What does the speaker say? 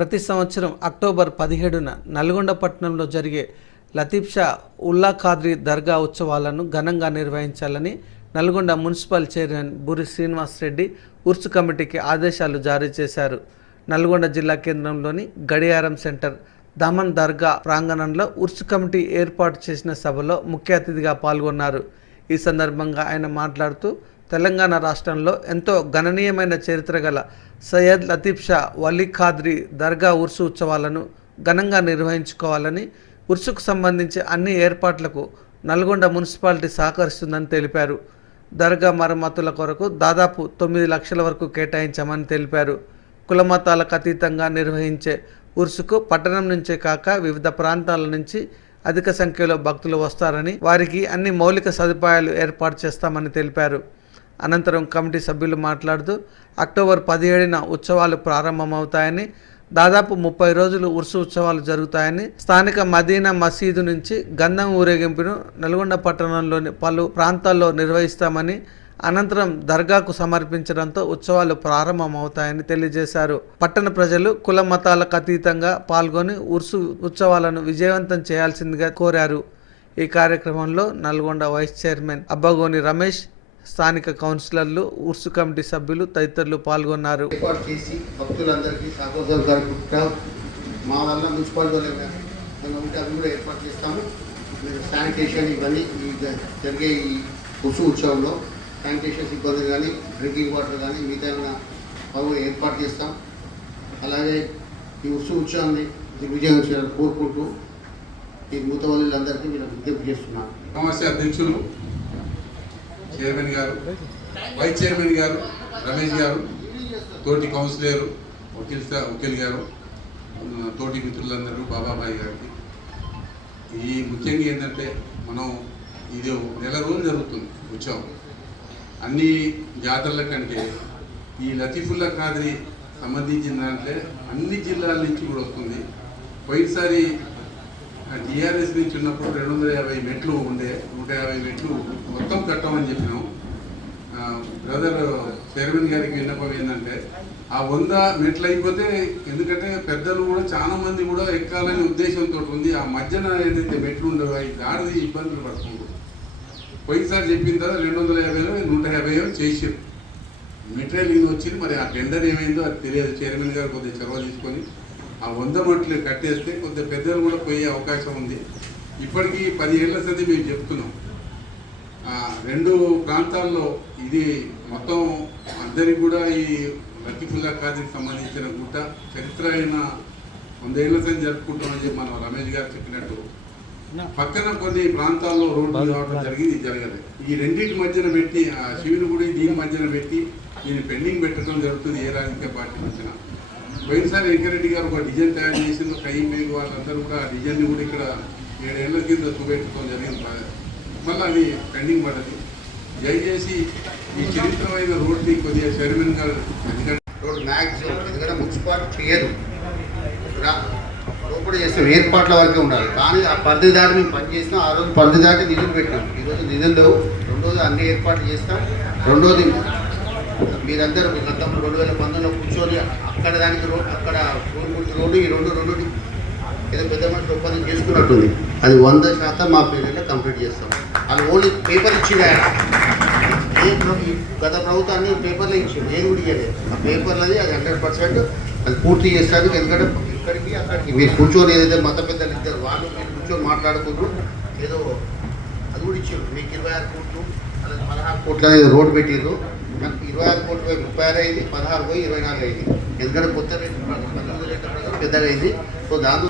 ప్రతి సంవత్సరం అక్టోబర్ 17న నల్గొండ పట్టణంలో జరిగే లతీఫ్ షా ఉల్లా ఖాద్రీ దర్గా ఉత్సవాలను ఘనంగా నిర్వహించాలని నల్గొండ మున్సిపల్ చైర్మన్ బూరి శ్రీనివాస్ రెడ్డి ఉర్సు కమిటీకి ఆదేశాలు జారీ చేశారు. నల్గొండ జిల్లా కేంద్రంలోని గడియారం సెంటర్ దమన్ దర్గా ప్రాంగణంలో ఉర్సు కమిటీ ఏర్పాటు చేసిన సభలో ముఖ్య అతిథిగా పాల్గొన్నారు. ఈ సందర్భంగా ఆయన మాట్లాడుతూ తెలంగాణ రాష్ట్రంలో ఎంతో గణనీయమైన చరిత్ర గల సయ్యద్ లతీఫ్ షా వలీ ఖాద్రీ దర్గా ఉర్సు ఉత్సవాలను ఘనంగా నిర్వహించుకోవాలని, ఉర్సుకు సంబంధించి అన్ని ఏర్పాట్లకు నల్గొండ మున్సిపాలిటీ సహకరిస్తుందని తెలిపారు. దర్గా మరమ్మతుల కొరకు దాదాపు 9 లక్షల వరకు కేటాయించామని తెలిపారు. కులమతాలకు అతీతంగా నిర్వహించే ఉర్సుకు పట్టణం నుంచే కాక వివిధ ప్రాంతాల నుంచి అధిక సంఖ్యలో భక్తులు వస్తారని, వారికి అన్ని మౌలిక సదుపాయాలు ఏర్పాటు చేస్తామని తెలిపారు. అనంతరం కమిటీ సభ్యులు మాట్లాడుతూ అక్టోబర్ 17న ఉత్సవాలు ప్రారంభమవుతాయని, దాదాపు 30 రోజులు ఉర్సు ఉత్సవాలు జరుగుతాయని, స్థానిక మదీనా మసీదు నుంచి గంధం ఊరేగింపును నల్గొండ పట్టణంలోని పలు ప్రాంతాల్లో నిర్వహిస్తామని, అనంతరం దర్గాకు సమర్పించడంతో ఉత్సవాలు ప్రారంభమవుతాయని తెలియజేశారు. పట్టణ ప్రజలు కుల మతాలకు అతీతంగా పాల్గొని ఉర్సు ఉత్సవాలను విజయవంతం చేయాల్సిందిగా కోరారు. ఈ కార్యక్రమంలో నల్గొండ వైస్ చైర్మన్ అబ్బగోని రమేష్, స్థానిక కౌన్సిలర్లు, ఉర్సు కమిటీ సభ్యులు తదితరులు పాల్గొన్నారు. ఏర్పాటు చేసి భక్తులందరికీ సహకరించారు. మా వల్ల మున్సిపాలిటీ ఉంటే అవి కూడా ఏర్పాటు చేస్తాము. శానిటేషన్ ఇవన్నీ జరిగే ఈ ఉర్సు ఉత్సవంలో శానిటేషన్ సిబ్బంది కానీ, డ్రింకింగ్ వాటర్ కానీ మిగతా అవి ఏర్పాటు చేస్తాం. అలాగే ఈ ఉర్సు ఉత్సవాన్ని దిగ్విజయం చేయాలని కోరుకుంటూ ఈ మూతవల్లులందరికీ మీరు విజ్ఞప్తి చేస్తున్నాను. సమస్య అధ్యక్షులు చైర్మన్ గారు, వైస్ చైర్మన్ గారు, రమేష్ గారు, తోటి కౌన్సిలర్ వకీల్ గారు, తోటి మిత్రులందరూ, బాబాబాయి గారికి ఈ ముఖ్యంగా ఏంటంటే మనం ఇది నెల రోజులు జరుగుతుంది ఉత్సవం. అన్ని జాతరల కంటే ఈ లతీఫుల్లా ఖాద్రీ సంబంధించిందంటే అన్ని జిల్లాల నుంచి కూడా వస్తుంది. పోయినసారి టీఆర్ఎస్ నుంచి ఉన్నప్పుడు 250 మెట్లు ఉండే, 150 మెట్లు మొత్తం కట్టమని చెప్పినాం. బ్రదర్ చైర్మన్ గారికి విన్నపం ఏంటంటే ఆ 100 మెట్లు అయిపోతే, ఎందుకంటే పెద్దలు కూడా చాలా మంది కూడా ఎక్కాలనే ఉద్దేశంతో ఉంది. ఆ మధ్యన ఏదైతే మెట్లు ఉండవో అవి దాడి ఇబ్బందులు పడుతుంది. పోయినసారి చెప్పిన తర్వాత 250 150 చేసారు. మెటీరియల్ ఇది వచ్చింది. మరి ఆ టెండర్ ఏమైందో అది తెలియదు. చైర్మన్ గారు కొద్దిగా చొరవ తీసుకొని ఆ 100 మెట్లు కట్టేస్తే కొద్దిగా పెద్దలు కూడా పోయే అవకాశం ఉంది. ఇప్పటికీ 10 ఏళ్ల సంది మేము చెప్తున్నాం. 2 ప్రాంతాల్లో ఇది మొత్తం అందరికి కూడా ఈ లతీఫుల్లా ఖాద్రీకి సంబంధించిన గుట్ట చరిత్ర అయిన 100 ఏళ్ల సంది జరుపుకుంటామని చెప్పి మనం రమేష్ గారు చెప్పినట్టు పక్కన కొన్ని ప్రాంతాల్లో రోడ్డు కావడం జరిగింది, జరగదు. ఈ రెండింటి మధ్యన పెట్టి ఆ శివుని గుడి దీని మధ్యన పెట్టి దీన్ని పెండింగ్ పెట్టడం జరుగుతుంది ఏ రాజకీయ పార్టీ మధ్యన. పోయినసారి వెంకరెడ్డి గారు ఒక డిజైన్ తయారు చేసిన కయ్యి మీరు వాళ్ళందరూ కూడా ఆ డిజైన్ని కూడా ఇక్కడ 7 ఏళ్ల కింద చూపెట్టడం జరిగింది. మళ్ళీ అది పెండింగ్ పడ్డది. దయచేసి ఈ చరిత్రమైన రోడ్ని కొద్దిగా చైర్మన్ గారు రోడ్ మ్యాక్సిమం ఎందుకంటే మున్సిపాలిటీ చేయరు, లోపల చేస్తాం, ఏర్పాట్ల వరకే ఉండాలి. కానీ ఆ పరిధి దాటి మేము పనిచేసినా ఆ రోజు పరిధి దాటి నిధులు పెట్టినాం. ఈరోజు నిధులు లేవు. రెండోది అన్ని ఏర్పాట్లు చేస్తాం. రెండోది మీరందరూ గతంలో 2019లో కూర్చొని అక్కడ దానికి అక్కడ రోడ్డు ఈ రోడ్డు ఏదో పెద్ద మనిషి ఒప్పందం చేసుకున్నట్టుంది. అది 100% మా పీరియడ్లో కంప్లీట్ చేస్తాం. వాళ్ళు ఓన్లీ పేపర్ ఇచ్చింది. గత ప్రభుత్వాన్ని పేపర్లో ఇచ్చింది, నేను కూడా ఇవ్వలేదు. ఆ పేపర్లది అది 100% అది పూర్తి చేస్తాను. ఎందుకంటే ఇక్కడికి అక్కడికి మీరు కూర్చొని ఏదైతే మత పెద్దలు ఇద్దరు వాళ్ళు మీరు కూర్చొని మాట్లాడుకుంటూ ఏదో అది కూడా ఇచ్చారు. మీకు 26 కోట్లు అలాగే 16 కోట్ల రోడ్డు పెట్టిర్రు. నాకు 26 కోట్లు 36 అయింది, 16 పోయి 24 అయింది. ఎందుకంటే కొత్త రేటు పెద్దగా అయింది. సో దాంతో